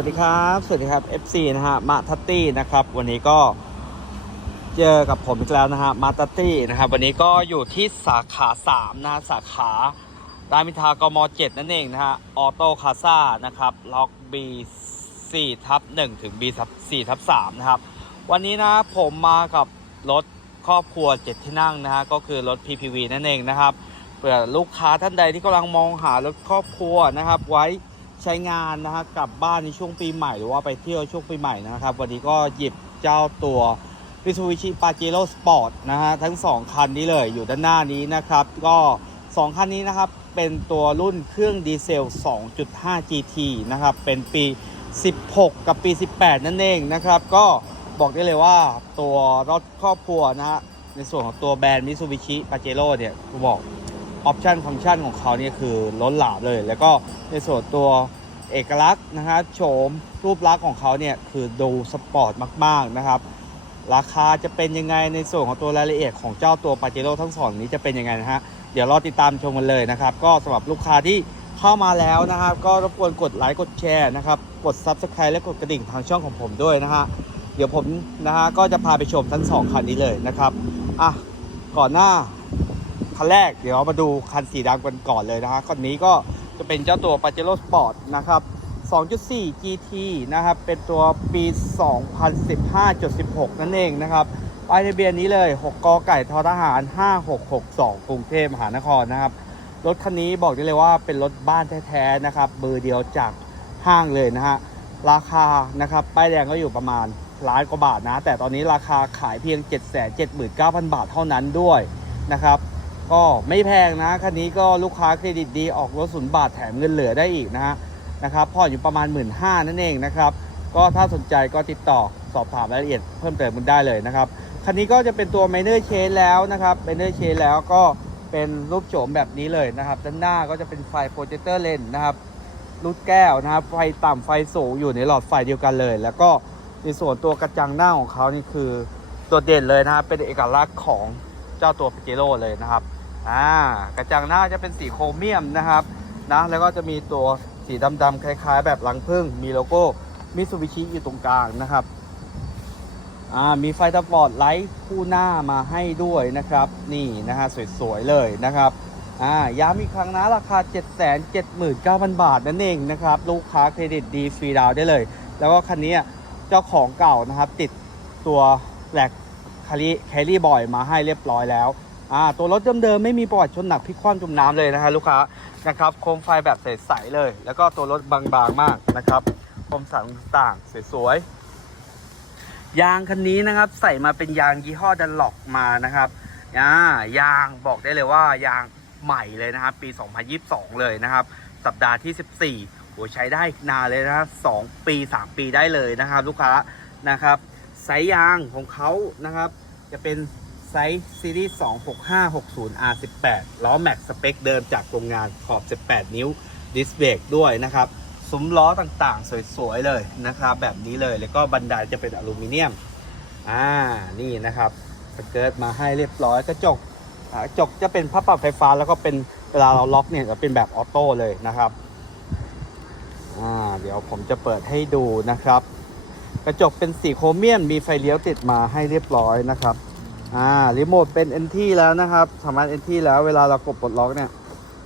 สวัสดีครับ สวัสดีครับ FC นะฮะมาทัตตี้นะครับ วันนี้ก็เจอกับผมอีกแล้วนะฮะมาทัตตี้นะครับ วันนี้ก็อยู่ที่สาขา3นะฮะสาขารามอินทรากม7นั่นเองนะฮะออโต้คาซ่านะครับล็อก B 4ทับ1ถึง B 4ทับ3นะครับ วันนี้นะผมมากับรถครอบครัว 7 ที่นั่งนะฮะก็คือรถ PPV นั่นเองนะครับเผื่อลูกค้าท่านใดที่กำลังมองหารถครอบครัวนะครับไว้ ใช้งานนะฮะกลับบ้านในช่วงปีใหม่หรือว่าไปเที่ยวช่วงปีใหม่นะครับ วันนี้ก็หยิบเจ้าตัว Mitsubishi Pajero Sport นะฮะทั้ง 2 คันนี้เลยอยู่ด้านหน้านี้นะครับ ก็ 2 คันนี้นะครับ เป็นตัวรุ่นเครื่องดีเซล 2.5 GT นะครับ เป็นปี 16 กับปี 18 นั่นเองนะครับ ก็บอกได้เลยว่าตัวรถครอบครัวนะฮะในส่วนของตัวแบรนด์ Mitsubishi Pajero เนี่ยบอก ออปชันฟังก์ชันของเขาเนี่ยคือล้นหลามเลย แล้วก็ในส่วนตัวเอกลักษณ์นะฮะโฉมรูปลักษณ์ของเขาเนี่ยคือดูสปอร์ตมาก ๆ นะครับ ราคาจะเป็นยังไงในส่วนของตัวรายละเอียดของเจ้าตัวปาเจโร่ทั้งสองนี้จะเป็นยังไงนะฮะเดี๋ยวรอติดตามชมกันเลยนะครับ ก็สำหรับลูกค้าที่เข้ามาแล้วนะครับ ก็รบกวนกดไลค์กดแชร์นะครับกด Subscribe และกดกระดิ่งทางช่องของผมด้วยนะฮะเดี๋ยวผมนะฮะก็จะพาไปชมทั้งสองคันนี้เลยนะครับอะก่อนหน้า คันแรกเดี๋ยวมาดูคันสีดำกันก่อนเลยนะฮะคันนี้ก็จะเป็นเจ้าตัว Pajero Sport นะครับ 2.4 GT นะครับ เป็นตัวปี 2015.16 นั่นเองนะครับป้ายทะเบียนนี้เลย 6 กไก่ทอทหาร 5662 กรุงเทพมหานครนะครับ รถคันนี้บอกได้เลยว่าเป็นรถบ้านแท้ๆนะครับเบอร์เดียวจากห้างเลยนะฮะ ราคานะครับ ป้ายแดงก็อยู่ประมาณล้านกว่าบาทนะ แต่ตอนนี้ราคาขายเพียง 779,000 บาทเท่านั้นด้วยนะครับ ก็ไม่แพงนะ คันนี้ก็ลูกค้าเครดิตดีออกรถศูนย์บาทแถมเงินเหลือได้อีกนะฮะนะครับผ่ออยู่ประมาณ 1 5ื่นนั่นเองนะครับ ก็ถ้าสนใจก็ติดต่อสอบถามรายละเอียดเพิ่มเติมกันได้เลยนะครับ คันนี้ก็จะเป็นตัว Minor Change แล้วนะครับ Minor Change แล้วก็เป็นรูปโฉมแบบนี้เลยนะครับ ด้านหน้าก็จะเป็นไฟโปรเจคเตอร์เลนนะครับรูดแก้วนะครับ ไฟต่ำไฟสูงอยู่ในหลอดไฟเดียวกันเลย แล้วก็ในส่วนตัวกระจังหน้าของเขานี่คือโดดเด่นเลยนะครับเป็นเอกลักษณ์ของเจ้าตัวป a เจโร่เลยนะครับ อ่ากระจังหน้าจะเป็นสีโครเมียมนะครับนะแล้วก็จะมีตัวสีดำๆคล้ายๆ แบบลังพึ่งมีโลโก้มิ t ูบิชิอยู่ตรงกลางนะครับอ่ามีไฟสปอร์ตไลท์คู่หน้ามาให้ด้วยนะครับ นี่นะฮะสวยๆเลยนะครับอ่าย้ำอีกครั้งนะราคา 779,000 บาทนั่นเองนะครับ ลูกค้าเครดิตดีฟรีดาวได้เลย แล้วก็คันนี้เจ้าของเก่านะครับ ติดตัวแหลกคาริแคลรี่บอยมาให้เรียบร้อยแล้ว อ่าตัวรถเดิมๆไม่มีประวัติชนหนักพลิกคว่ำจมน้ำเลยนะฮะลูกค้านะครับโคมไฟแบบใสๆเลย แล้วก็ตัวรถบางๆมากนะครับคมสันต่างๆสวยๆยางคันนี้นะครับใส่มาเป็นยางยี่ห้อดันล็อกมานะครับอ่ายางบอกได้เลยว่ายางใหม่เลยนะครับ ปี 2022 เลยนะครับ สัปดาห์ที่ 14โหใช้ได้นานเลยนะสองปี 3 ปีได้เลยนะครับ ลูกค้านะครับไซส์ยางของเขานะครับ จะเป็น ไซส์ซีรีส์26560 R18 ล้อแม็กสเปคเดิมจากโรงงานขอบ 18 นิ้วดิสเบรกด้วยนะครับ ซุ้มล้อต่างๆ สวย ๆ เลยนะครับ แบบนี้เลย แล้วก็บันไดจะเป็นอลูมิเนียม อ่า นี่นะครับสเกิร์ตมาให้เรียบร้อยกระจกกระจกจะเป็นพับปรับไฟฟ้าแล้วก็เป็นเวลาเราล็อกเนี่ยจะเป็นแบบออโต้เลยนะครับ อ่า เดี๋ยวผมจะเปิดให้ดูนะครับ กระจกเป็นสีโครเมียมมีไฟเลี้ยวติดมาให้เรียบร้อยนะครับ อ่ารีโมทเป็น NT แล้วนะครับ สามารถ NT แล้วเวลาเรากดปลดล็อกเนี่ย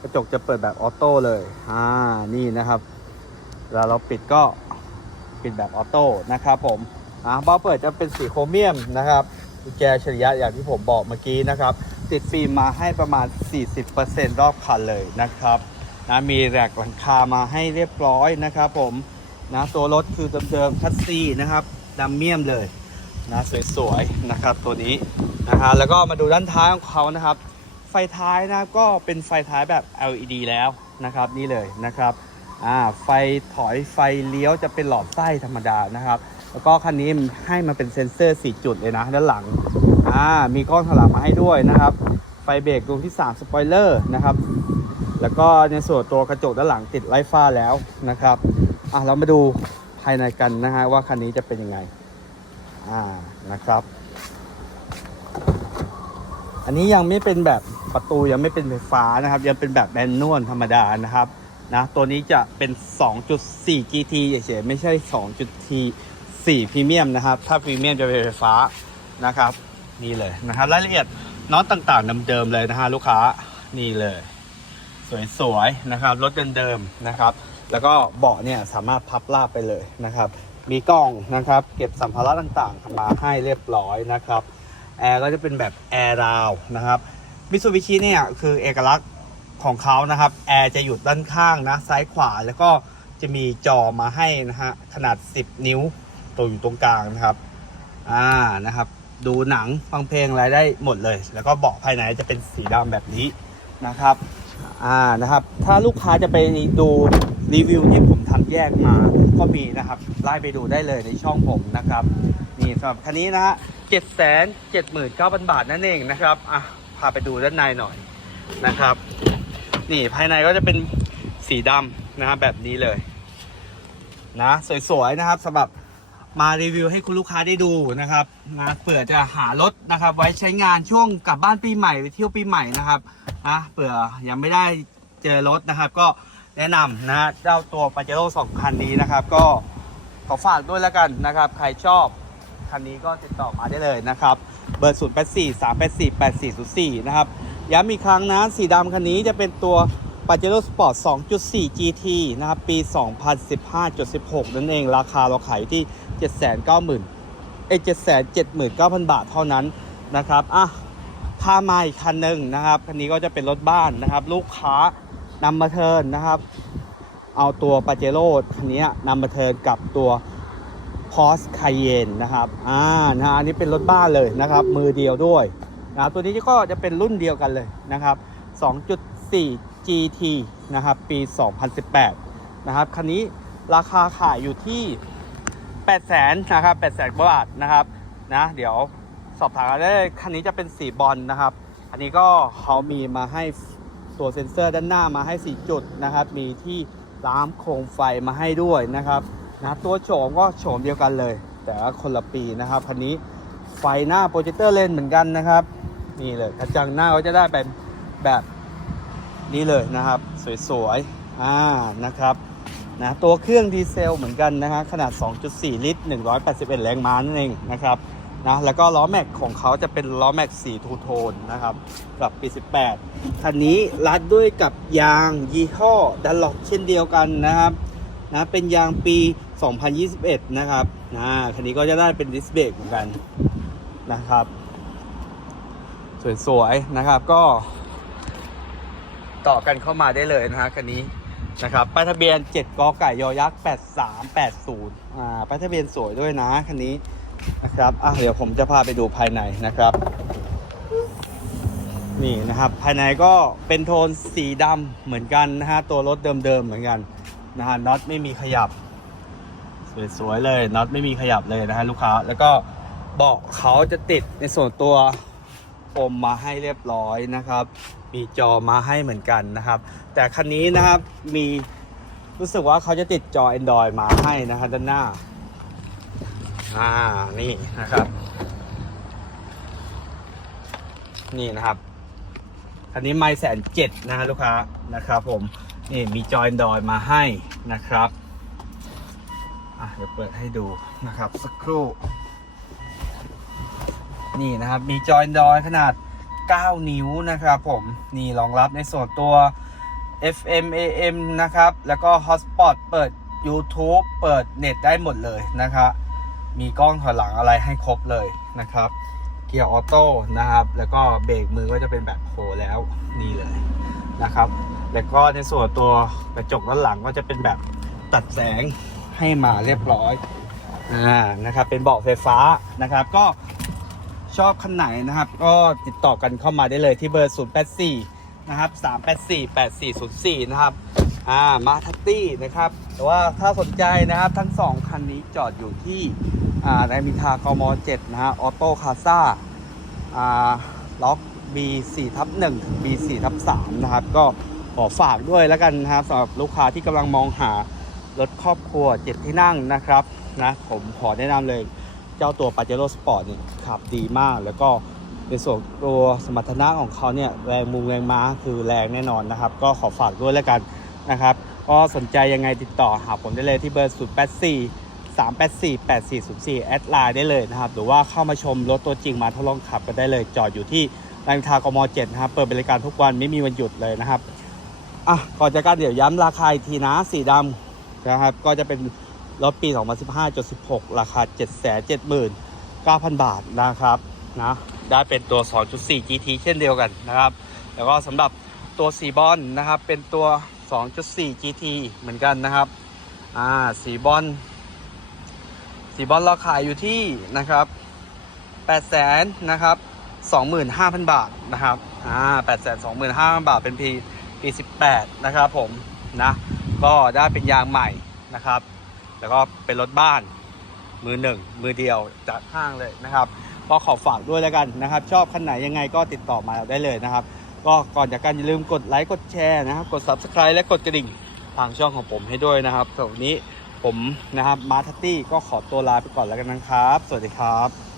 กระจกจะเปิดแบบออโต้เลย อ่า นี่นะครับเวลาเราปิดก็ปิดแบบออโต้นะครับผม อ่าเบาเปิดจะเป็นสีโครเมียมนะครับกุญแจฉริยะอย่างที่ผมบอกเมื่อกี้นะครับ ติดฟิล์มมาให้ประมาณ 40%รอบคันเลยนะครับ นะ มีแรกหลังคามาให้เรียบร้อยนะครับผม นะ ตัวรถคือเดิมๆคัสซีนะครับดำเมียมเลย นะ สวยๆ นะครับตัวนี้ นะฮะแล้วก็มาดูด้านท้ายของเขานะครับ ไฟท้ายนะก็เป็นไฟท้ายแบบ LED แล้วนะครับนี่เลยนะครับอ่าไฟถอยไฟเลี้ยวจะเป็นหลอดไส้ธรรมดานะครับ แล้วก็คันนี้ให้มาเป็นเซ็นเซอร์ 4 จุดเลยนะด้านหลังอ่ามีกล้องถลังมาให้ด้วยนะครับ ไฟเบรกดวงที่ 3 สปอยเลอร์นะครับ แล้วก็ในส่วนตัวกระจกด้านหลังติดไลฟ้าแล้วนะครับอะเรามาดูภายในกันนะฮะว่าคันนี้จะเป็นยังไงอ่านะครับ อันนี้ยังไม่เป็นแบบประตูยังไม่เป็นไฟฟ้านะครับ ยังเป็นแบบแมนนวลธรรมดานะครับนะตัวนี้จะเป็น 2.4 GT เฉยๆไม่ใช่ 2.4พรีเมียมนะครับ ถ้าพรีเมียมจะเป็นไฟฟ้านะครับนี่เลยนะครับรายละเอียดน็อตต่างๆเดิมๆเลยนะฮะลูกค้านี่เลย สวยๆนะครับรถเดิมๆนะครับ แล้วก็เบาะเนี่ยสามารถพับลาบไปเลยนะครับ มีกล้องนะครับ เก็บสัมภาระต่างๆมาให้เรียบร้อยนะครับ แอร์ก็จะเป็นแบบแอร์ราวนะครับมิตซูบิชิเนี่ยคือเอกลักษณ์ของเขานะครับแอร์จะอยู่ด้านข้างนะซ้ายขวาแล้วก็จะมีจอมาให้นะฮะขนาด 10 นิ้วตัวอยู่ตรงกลางนะครับอ่านะครับ ดูหนังฟังเพลงอะไรได้หมดเลย แล้วก็เบาะภายในจะเป็นสีดำแบบนี้นะครับอ่านะครับ ถ้าลูกค้าจะไปดูรีวิวที่ผมทำแยกมาก็มีนะครับไล่ไปดูได้เลยในช่องผมนะครับ สำหรับคันนี้นะฮะเจ็ดแสนเจ็ดหมื่นเก้าพันบาทนั่นเองนะครับอะพาไปดูด้านในหน่อยนะครับ นี่ภายในก็จะเป็นสีดำนะครับแบบนี้เลยนะสวยๆนะครับสำหรับมารีวิวให้คุณลูกค้าได้ดูนะครับนะเผื่อจะหารถนะครับ ไว้ใช้งานช่วงกลับบ้านปีใหม่ไปเที่ยวปีใหม่นะครับนะเผื่อยังไม่ได้เจอรถนะครับ ก็แนะนำนะเจ้าตัวปาเจโร่สองคันนี้นะครับ ก็ขอฝากด้วยแล้วกันนะครับ ใครชอบ คันนี้ก็ติดต่อมาได้เลยนะครับ เบอร์ 0 8 4 3 8 4 8 4 0 4 นะครับ ย้ำอีกครั้งนะ สีดำคันนี้จะเป็นตัว p a j e r o Sport 2.4 GT นะครับ ปี 2015.16 นั่นเอง ราคาเราขายที่ 790,000เอ้779,000 บาทเท่านั้นนะครับ อะพามาอีกคันหนึ่งนะครับ คันนี้ก็จะเป็นรถบ้านนะครับ ลูกค้านำมาเทินนะครับ เอาตัวปาเจโร่คันนี้นำมาเทินกับตัว พอสคาเยนนะครับ อ่า นะ อันนี้เป็นรถบ้านเลยนะครับ มือเดียวด้วยนะตัวนี้ก็จะเป็นรุ่นเดียวกันเลยนะครับ 2.4 GT นะครับ ปี 2018 นะครับ คันนี้ราคาขายอยู่ที่ 800,000นะครับ800,000บาทนะครับ นะ เดี๋ยวสอบถามกันได้คันนี้จะเป็นสีบอลนะครับ อันนี้ก็เขามีมาให้ตัวเซ็นเซอร์ด้านหน้ามาให้ 4 จุดนะครับ มีที่ล้ามโคมไฟมาให้ด้วยนะครับ นะตัวโฉมก็โฉมเดียวกันเลย แต่ว่าคนละปีนะครับคันนี้ไฟหน้าโปรเจคเตอร์เลนเหมือนกันนะครับนี่เลยกระจังหน้าก็จะได้เป็นแบบนี้เลยนะครับ สวยๆอ่านะครับนะตัวเครื่องดีเซลเหมือนกันนะฮะขนาด 2.4 ลิตร 181 แรงม้านั่นเองนะครับนะแล้วก็ล้อแม็กของเขาจะเป็นล้อแม็กสีทูโทนนะครับกับปี 18 คันนี้รัดด้วยกับยางยี่ห้อดันล็อกเช่นเดียวกันนะครับ นะเป็นยางปี 2021 นะครับนะคันนี้ก็จะได้เป็นดิสเบรกเหมือนกันนะครับ สวยๆนะครับก็ ต่อกันเข้ามาได้เลยนะฮะคันนี้นะครับป้ายทะเบียน 7กไก่ยอยักษ์8380อ่าป้ายทะเบียนสวยด้วยนะคันนี้นะครับอะเดี๋ยวผมจะพาไปดูภายในนะครับนี่นะครับภายในก็เป็นโทนสีดำเหมือนกันนะฮะตัวรถเดิมๆเหมือนกัน นะฮะน็อตไม่มีขยับ สวยๆเลยน็อตไม่มีขยับเลยนะฮะลูกค้า แล้วก็เบาะเขาจะติดในส่วนตัวปมมาให้เรียบร้อยนะครับ มีจอมาให้เหมือนกันนะครับ แต่คันนี้นะครับมีรู้สึกว่าเขาจะติดจอ Android มาให้นะครับด้านหน้า อ่านี่นะครับ นี่นะครับคันนี้ไม่แสนเจ็ดนะฮะลูกค้านะครับผม นี่มีจอ Android มาให้นะครับอะเดี๋ยวเปิดให้ดูนะครับสักครู่ นี่นะครับมีจอยดอยขนาด 9 นิ้วนะครับผมนี่รองรับในส่วนตัว FM AM นะครับ แล้วก็ Hotspot เปิด YouTube เปิดเน็ตได้หมดเลยนะครับมีกล้องถอยหลังอะไรให้ครบเลยนะครับ เกียร์ออโต้นะครับ แล้วก็เบรกมือก็จะเป็นแบบโคแล้วนี่เลยนะครับ แล้วก็ในส่วนตัวกระจกด้านหลังก็จะเป็นแบบตัดแสงให้มาเรียบร้อยอ่านะครับ เป็นเบาะไฟฟ้านะครับ ก็ชอบคันไหนนะครับ ก็ติดต่อกันเข้ามาได้เลยที่เบอร์ 084 นะครับ 384 8404 นะครับอ่ามาทัตตี้นะครับ แต่ว่าถ้าสนใจนะครับทั้ง 2 คันนี้จอดอยู่ที่อ่าในมิทากม 7 นะฮะออโต้คาซ่าอ่าล็อก B4 ทับ1ถึง B4 ทับ3นะครับ ก็ ขอฝากด้วยแล้วกันนะครับสำหรับลูกค้าที่กำลังมองหารถครอบครัว7ที่นั่งนะครับนะผมขอแนะนำเลยเจ้าตัว p a j e r o Sport นี่ขับดีมาก แล้วก็ในส่วนตัวสมรรถนะของเขาเนี่ยแรงมุงแรงม้าคือแรงแน่นอนนะครับ ก็ขอฝากด้วยแล้วกันนะครับก็สนใจยังไงติดต่อหาผมได้เลยที่เบอร์ 0 8 4 3 8 4 8 4 0 4 แอดไลน์ได้เลยนะครับ หรือว่าเข้ามาชมรถตัวจริงมาทดลองขับกันได้เลย จอดอยู่ที่รามอินทากม 7 นะครับ เปิดบริการทุกวันไม่มีวันหยุดเลยนะครับ อะก่อนจากการเดี๋ยวย้ำราคาอีกทีนะสีดำนะครับ ก็จะเป็นรถปี 2015-16 ราคา 779,000 บาทนะครับนะได้เป็นตัว 2.4 GT เช่นเดียวกันนะครับ แล้วก็สำหรับตัวสีบอลนะครับ เป็นตัว 2.4 GT เหมือนกันนะครับอ่าสีบอลสีบอลเราขายอยู่ที่นะครับ8 0 0 0 0นะครับ 25,000 บาทนะครับอ่า8 2 5 0 0 0 บาทเป็นปี ปี 18 นะครับผมนะก็ได้เป็นยางใหม่นะครับ แล้วก็เป็นรถบ้านมือหนึ่งมือเดียวจากห้างเลยนะครับ ก็ขอฝากด้วยแล้วกันนะครับ ชอบคันไหนยังไงก็ติดต่อมาได้เลยนะครับ ก็ก่อนจากกันอย่าลืมกดไลค์กดแชร์นะครับ กด subscribe และกดกระดิ่งทางช่องของผมให้ด้วยนะครับสำหรับวันนี้ผมนะครับมาร์ทัตตี้ก็ขอตัวลาไปก่อนแล้วกันนะครับ สวัสดีครับ